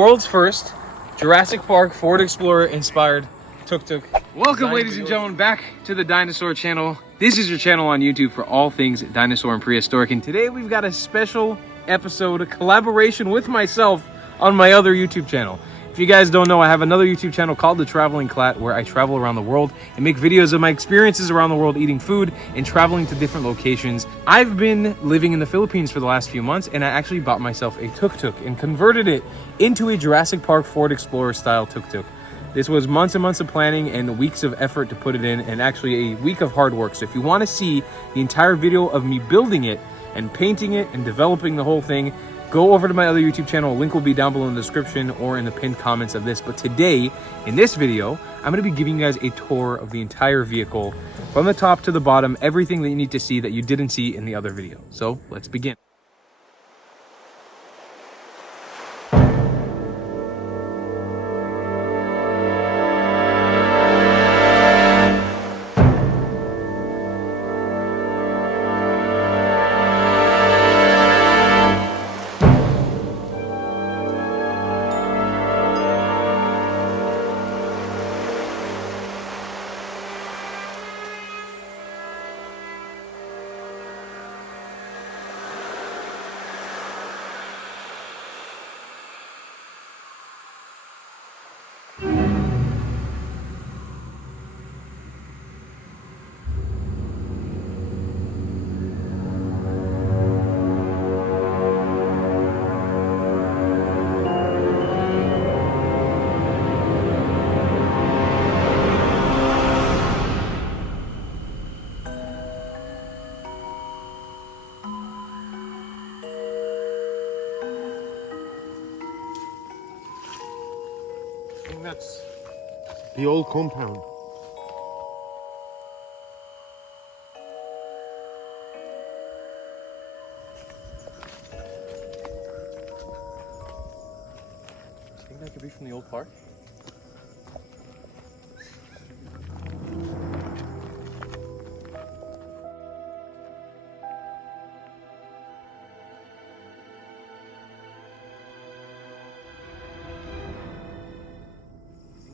World's first Jurassic Park Ford Explorer inspired Tuk Tuk. Welcome, ladies and gentlemen, back to the Dinosaur channel. This is your channel on YouTube for all things dinosaur and prehistoric. And today we've got a special episode, a collaboration with myself on my other YouTube channel. If you guys don't know, I have another YouTube channel called The Traveling Clat, where I travel around the world and make videos of my experiences around the world eating food and traveling to different locations. I've been living in the Philippines for the last few months, and I actually bought myself a Tuk Tuk and converted it into a Jurassic Park Ford Explorer style Tuk Tuk. This was months and months of planning and weeks of effort to put it in, and actually a week of hard work. So if you want to see the entire video of me building it and painting it and developing the whole thing, go over to my other YouTube channel. Link will be down below in the description or in the pinned comments of this. But today, in this video, I'm going to be giving you guys a tour of the entire vehicle from the top to the bottom, everything that you need to see that you didn't see in the other video. So let's begin. That's the old compound. Do you think that could be from the old park?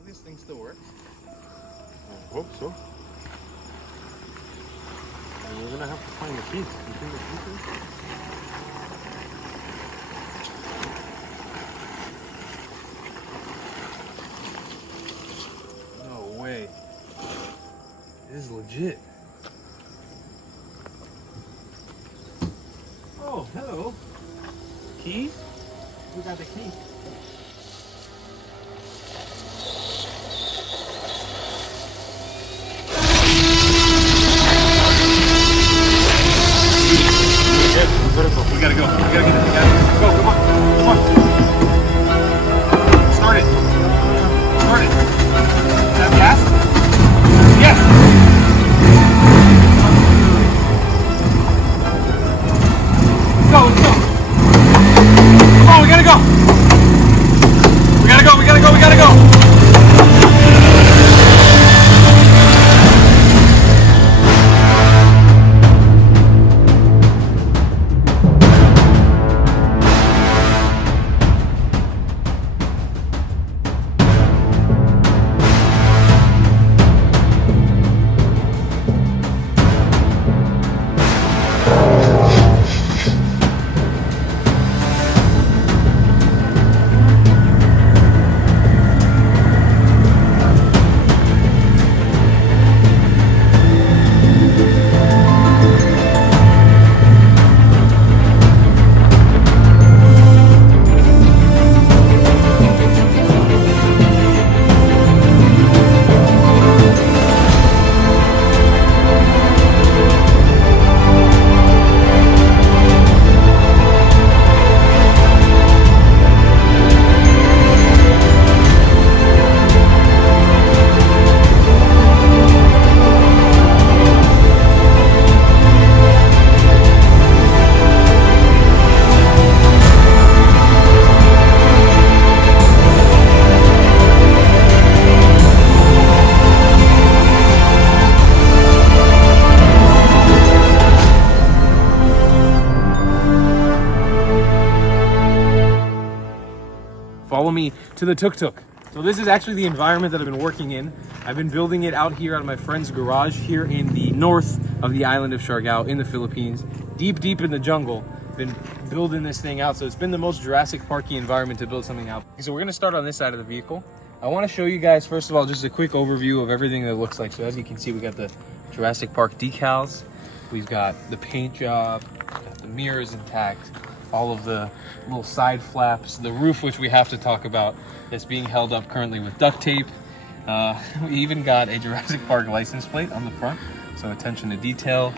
This thing still works? I hope so. And we're gonna have to find the keys. You think the keys are? No way. This is legit. Oh, hello. Keys? We got the key. We gotta go. We gotta get this thing out. Go, come on. Come on. Start it. Start it. Is that gas? Yes! Let's go, let's go. Come on, we gotta go. me to the Tuk Tuk. So this is actually the environment that I've been working in. I've been building it out here out of my friend's garage here in the north of the island of Siargao in the Philippines, deep in the jungle. Been building this thing out, so it's been the most Jurassic Parky environment to build something out. So we're gonna start on this side of the vehicle. I want to show you guys first of all just a quick overview of everything that it looks like. So as you can see, we got the Jurassic Park decals, we've got the paint job, got the mirrors intact, all of the little side flaps, the roof, which we have to talk about, that's being held up currently with duct tape. We even got a Jurassic Park license plate on the front, so attention to detail.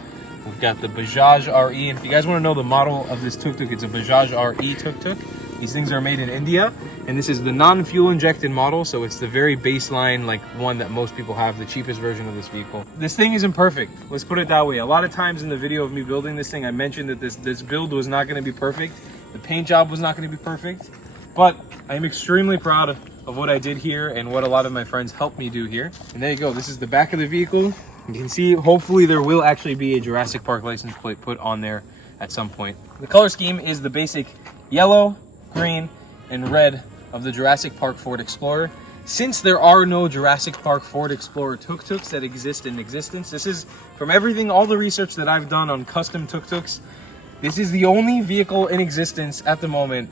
We've got the Bajaj RE, and if you guys want to know the model of this Tuk Tuk, it's a Bajaj RE Tuk Tuk. These things are made in India, and this is the non-fuel injected model, so it's the very baseline, like one that most people have, the cheapest version of this vehicle. This thing isn't perfect, let's put it that way. A lot of times in the video of me building this thing, I mentioned that this build was not going to be perfect. The paint job was not going to be perfect, but I'm extremely proud of what I did here and what a lot of my friends helped me do here. And there you go, this is the back of the vehicle. You can see, hopefully there will actually be a Jurassic Park license plate put on there at some point. The color scheme is the basic yellow, green, and red of the Jurassic Park Ford Explorer. Since there are no Jurassic Park Ford Explorer tuk-tuks that exist in existence, this is, from everything, all the research that I've done on custom tuk-tuks, this is the only vehicle in existence at the moment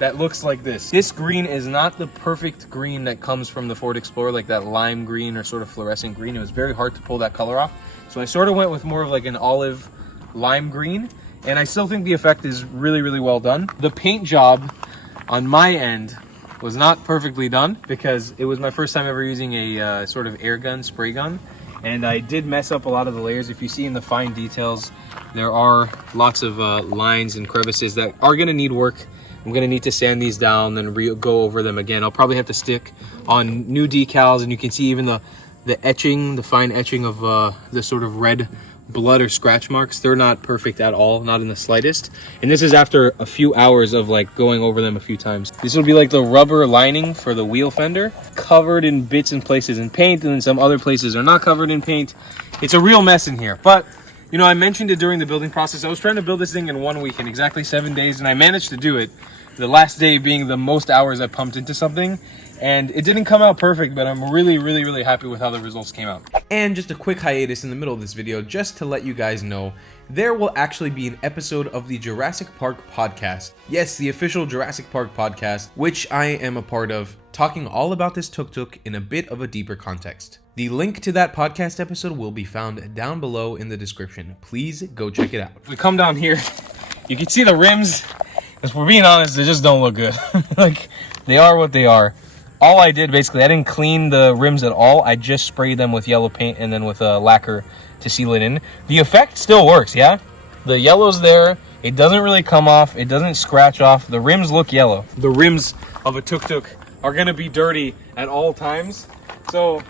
that looks like this. This green is not the perfect green that comes from the Ford Explorer, like that lime green or sort of fluorescent green. It was very hard to pull that color off. So I sort of went with more of like an olive lime green, and I still think the effect is really well done. The paint job on my end was not perfectly done because it was my first time ever using a sort of air gun, spray gun, and I did mess up a lot of the layers. If you see in the fine details, there are lots of lines and crevices that are gonna need work. I'm gonna need to sand these down and go over them again. I'll probably have to stick on new decals, and you can see even the etching, the fine etching of the sort of red blood or scratch marks. They're not perfect at all, not in the slightest. And this is after a few hours of like going over them a few times. This will be like the rubber lining for the wheel fender, covered in bits and places in paint, and then some other places are not covered in paint. It's a real mess in here, but you know, I mentioned it during the building process. I was trying to build this thing in 1 week, in exactly 7 days, and I managed to do it. The last day being the most hours I pumped into something, and it didn't come out perfect, but I'm really happy with how the results came out. And just a quick hiatus in the middle of this video, just to let you guys know, there will actually be an episode of the Jurassic Park podcast. Yes, the official Jurassic Park podcast, which I am a part of, talking all about this tuk-tuk in a bit of a deeper context. The link to that podcast episode will be found down below in the description. Please go check it out. If we come down here, you can see the rims. If we're being honest, they just don't look good. Like, they are what they are. All I did, basically, I didn't clean the rims at all. I just sprayed them with yellow paint and then with a lacquer to seal it in. The effect still works, yeah? The yellow's there. It doesn't really come off. It doesn't scratch off. The rims look yellow. The rims of a tuk-tuk are going to be dirty at all times. So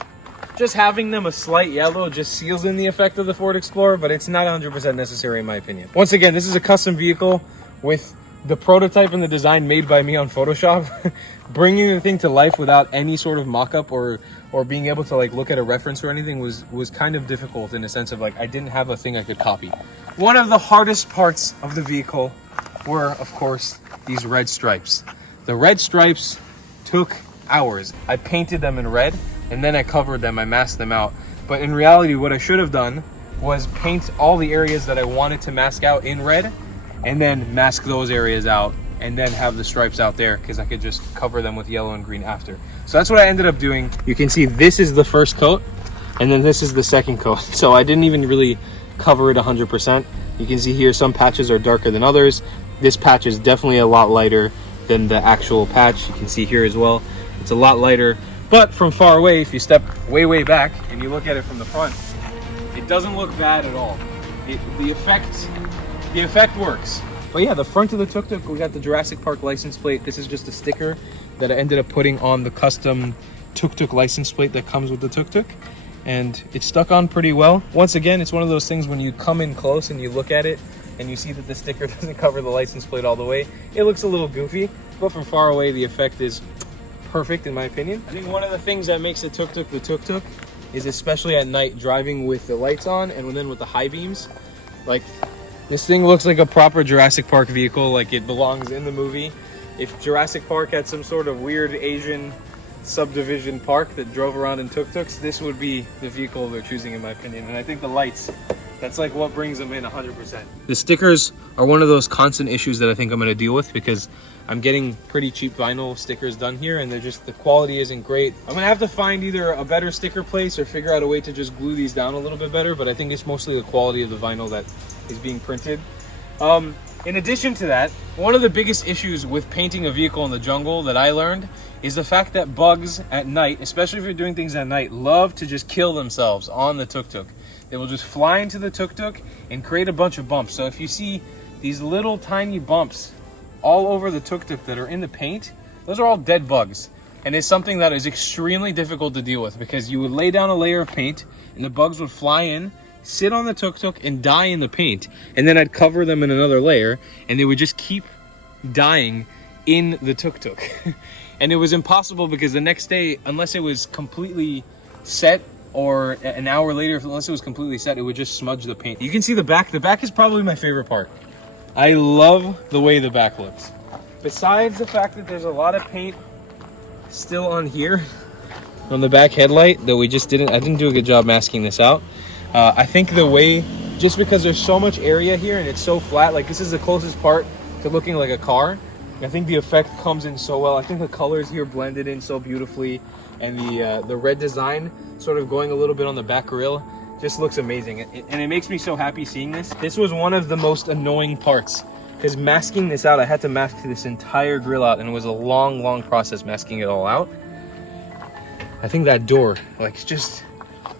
just having them a slight yellow just seals in the effect of the Ford Explorer, but it's not 100% necessary in my opinion. Once again, this is a custom vehicle with the prototype and the design made by me on Photoshop. Bringing the thing to life without any sort of mock-up or being able to like look at a reference or anything was kind of difficult, in a sense of like I didn't have a thing I could copy. One of the hardest parts of the vehicle were, of course, these red stripes. The red stripes took hours. I painted them in red and then I covered them, I masked them out. But in reality, what I should have done was paint all the areas that I wanted to mask out in red and then mask those areas out and then have the stripes out there, because I could just cover them with yellow and green after. So that's what I ended up doing. You can see this is the first coat and then this is the second coat. So I didn't even really cover it 100%. You can see here some patches are darker than others. This patch is definitely a lot lighter than the actual patch. You can see here as well, it's a lot lighter. But from far away, if you step way back and you look at it from the front, it doesn't look bad at all. The effect works. But yeah, the front of the tuk-tuk, we got the Jurassic Park license plate. This is just a sticker that I ended up putting on the custom tuk-tuk license plate that comes with the tuk-tuk. And it stuck on pretty well. Once again, it's one of those things when you come in close and you look at it and you see that the sticker doesn't cover the license plate all the way, it looks a little goofy. But from far away, the effect is perfect in my opinion. I think one of the things that makes the tuk-tuk is, especially at night, driving with the lights on and then with the high beams. Like, this thing looks like a proper Jurassic Park vehicle, like it belongs in the movie. If Jurassic Park had some sort of weird Asian subdivision park that drove around in tuk-tuks, this would be the vehicle they're choosing, in my opinion. And I think the lights, that's like what brings them in 100%. The stickers are one of those constant issues that I think I'm going to deal with, because I'm getting pretty cheap vinyl stickers done here, and they're just, the quality isn't great. I'm going to have to find either a better sticker place or figure out a way to just glue these down a little bit better, but I think it's mostly the quality of the vinyl that is being printed. In addition to that, one of the biggest issues with painting a vehicle in the jungle that I learned is the fact that bugs at night, especially if you're doing things at night, love to just kill themselves on the tuk-tuk. They will just fly into the tuk-tuk and create a bunch of bumps. So if you see these little tiny bumps all over the tuk-tuk that are in the paint, those are all dead bugs. And it's something that is extremely difficult to deal with, because you would lay down a layer of paint and the bugs would fly in, sit on the tuk-tuk and die in the paint, and then I'd cover them in another layer and they would just keep dying in the tuk-tuk. And it was impossible, because the next day, unless it was completely set, or an hour later, unless it was completely set, it would just smudge the paint. You can see the back. The back is probably my favorite part. I love the way the back looks. Besides the fact that there's a lot of paint still on here, on the back headlight, that I didn't do a good job masking this out. I think the way, just because there's so much area here and it's so flat, like this is the closest part to looking like a car, I think the effect comes in so well. I think the colors here blended in so beautifully, and the red design sort of going a little bit on the back grille just looks amazing. And it makes me so happy seeing this. This was one of the most annoying parts, because masking this out, I had to mask this entire grille out, and it was a long process masking it all out. I think that door, like, just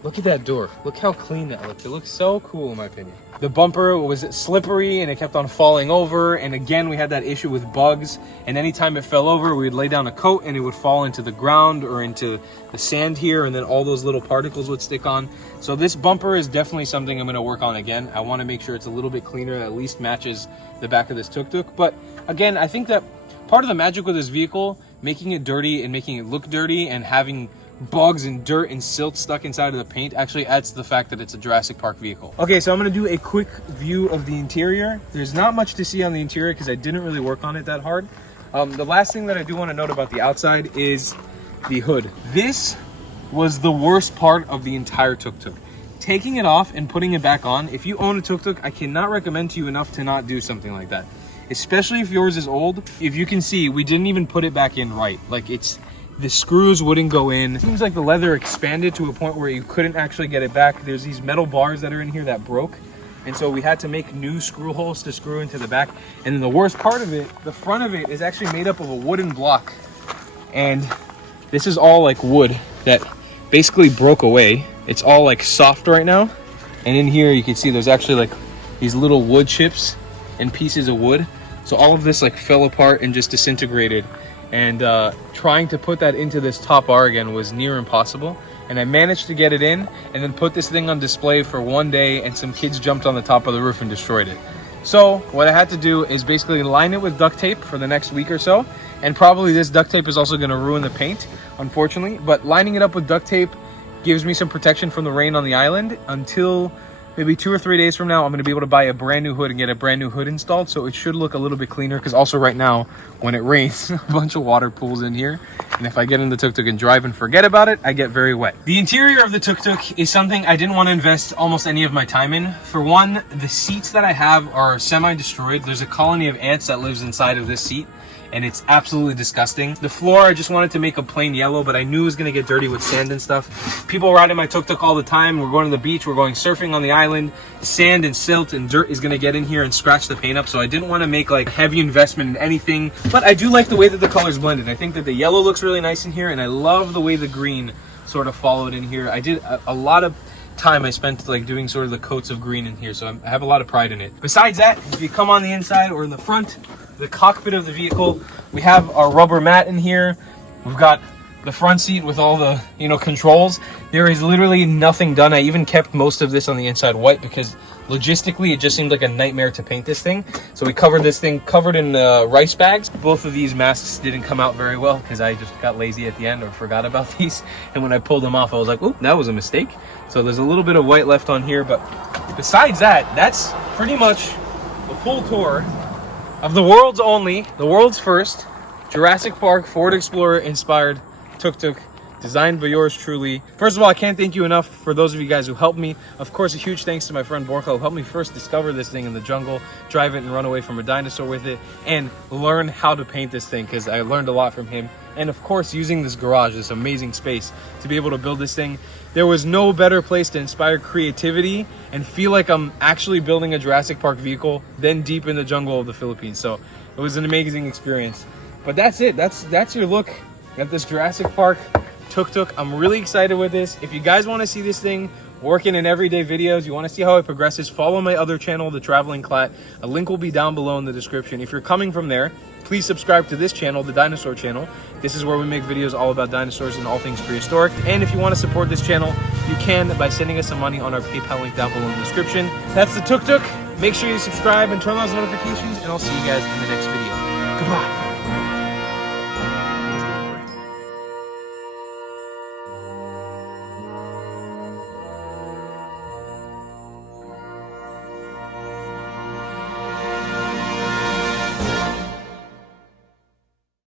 look at that door. Look how clean that looks. It looks so cool, in my opinion. The bumper was slippery and it kept on falling over. And again, we had that issue with bugs. And anytime it fell over, we'd lay down a coat and it would fall into the ground or into the sand here. And then all those little particles would stick on. So this bumper is definitely something I'm going to work on again. I want to make sure it's a little bit cleaner, at least matches the back of this tuk-tuk. But again, I think that part of the magic with this vehicle, making it dirty and making it look dirty and having bugs and dirt and silt stuck inside of the paint, actually adds to the fact that it's a Jurassic Park vehicle. Okay, so I'm going to do a quick view of the interior. There's not much to see on the interior because I didn't really work on it that hard. The last thing that I do want to note about the outside is the hood. This was the worst part of the entire tuk-tuk. Taking it off and putting it back on, if you own a tuk-tuk, I cannot recommend to you enough to not do something like that. Especially if yours is old. If you can see, we didn't even put it back in right. Like, the screws wouldn't go in. It seems like the leather expanded to a point where you couldn't actually get it back. There's these metal bars that are in here that broke. And so we had to make new screw holes to screw into the back. And then the worst part of it, the front of it is actually made up of a wooden block. And this is all like wood that basically broke away. It's all like soft right now. And in here you can see there's actually like these little wood chips and pieces of wood. So all of this like fell apart and just disintegrated. And trying to put that into this top bar again was near impossible. And I managed to get it in and then put this thing on display for one day, and some kids jumped on the top of the roof and destroyed it. So what I had to do is basically line it with duct tape for the next week or so. And probably this duct tape is also going to ruin the paint, unfortunately. But lining it up with duct tape gives me some protection from the rain on the island until maybe 2 or 3 days from now. I'm going to be able to buy a brand new hood and get a brand new hood installed, so it should look a little bit cleaner. Because also right now, when it rains, a bunch of water pools in here, and if I get in the tuk-tuk and drive and forget about it, I get very wet. The interior of the tuk-tuk is something I didn't want to invest almost any of my time in. For one, the seats that I have are semi-destroyed. There's a colony of ants that lives inside of this seat, and it's absolutely disgusting. The floor, I just wanted to make a plain yellow, but I knew it was gonna get dirty with sand and stuff. People ride in my tuk-tuk all the time. We're going to the beach, we're going surfing on the island. Sand and silt and dirt is gonna get in here and scratch the paint up, so I didn't wanna make like heavy investment in anything. But I do like the way that the colors blended. I think that the yellow looks really nice in here, and I love the way the green sort of followed in here. I did a lot of time I spent like doing sort of the coats of green in here, so I have a lot of pride in it. Besides that, if you come on the inside or in the front, the cockpit of the vehicle, we have our rubber mat in here. We've got the front seat with all the, controls. There is literally nothing done. I even kept most of this on the inside white because logistically it just seemed like a nightmare to paint this thing. So we covered this thing covered in rice bags. Both of these masks didn't come out very well because I just got lazy at the end or forgot about these. And when I pulled them off, I was like, "Oop, that was a mistake." So there's a little bit of white left on here, but besides that, that's pretty much the full tour of the world's first Jurassic Park Ford Explorer inspired Tuk Tuk, designed by yours truly. First of all, I can't thank you enough for those of you guys who helped me. Of course, a huge thanks to my friend Borja, who helped me first discover this thing in the jungle, drive it and run away from a dinosaur with it, and learn how to paint this thing, because I learned a lot from him. And of course, using this garage, this amazing space to be able to build this thing. There was no better place to inspire creativity and feel like I'm actually building a Jurassic Park vehicle than deep in the jungle of the Philippines. So it was an amazing experience. But that's it. That's your look at this Jurassic Park Tuk Tuk. I'm really excited with this. If you guys want to see this thing working in everyday videos, you want to see how it progresses, follow my other channel, The Traveling Clat. A link will be down below in the description. If you're coming from there, please subscribe to this channel, the Dinosaur channel. This is where we make videos all about dinosaurs and all things prehistoric. And if you want to support this channel, you can by sending us some money on our PayPal link down below in the description. That's the Tuk Tuk. Make sure you subscribe and turn on those notifications, and I'll see you guys in the next video. Goodbye.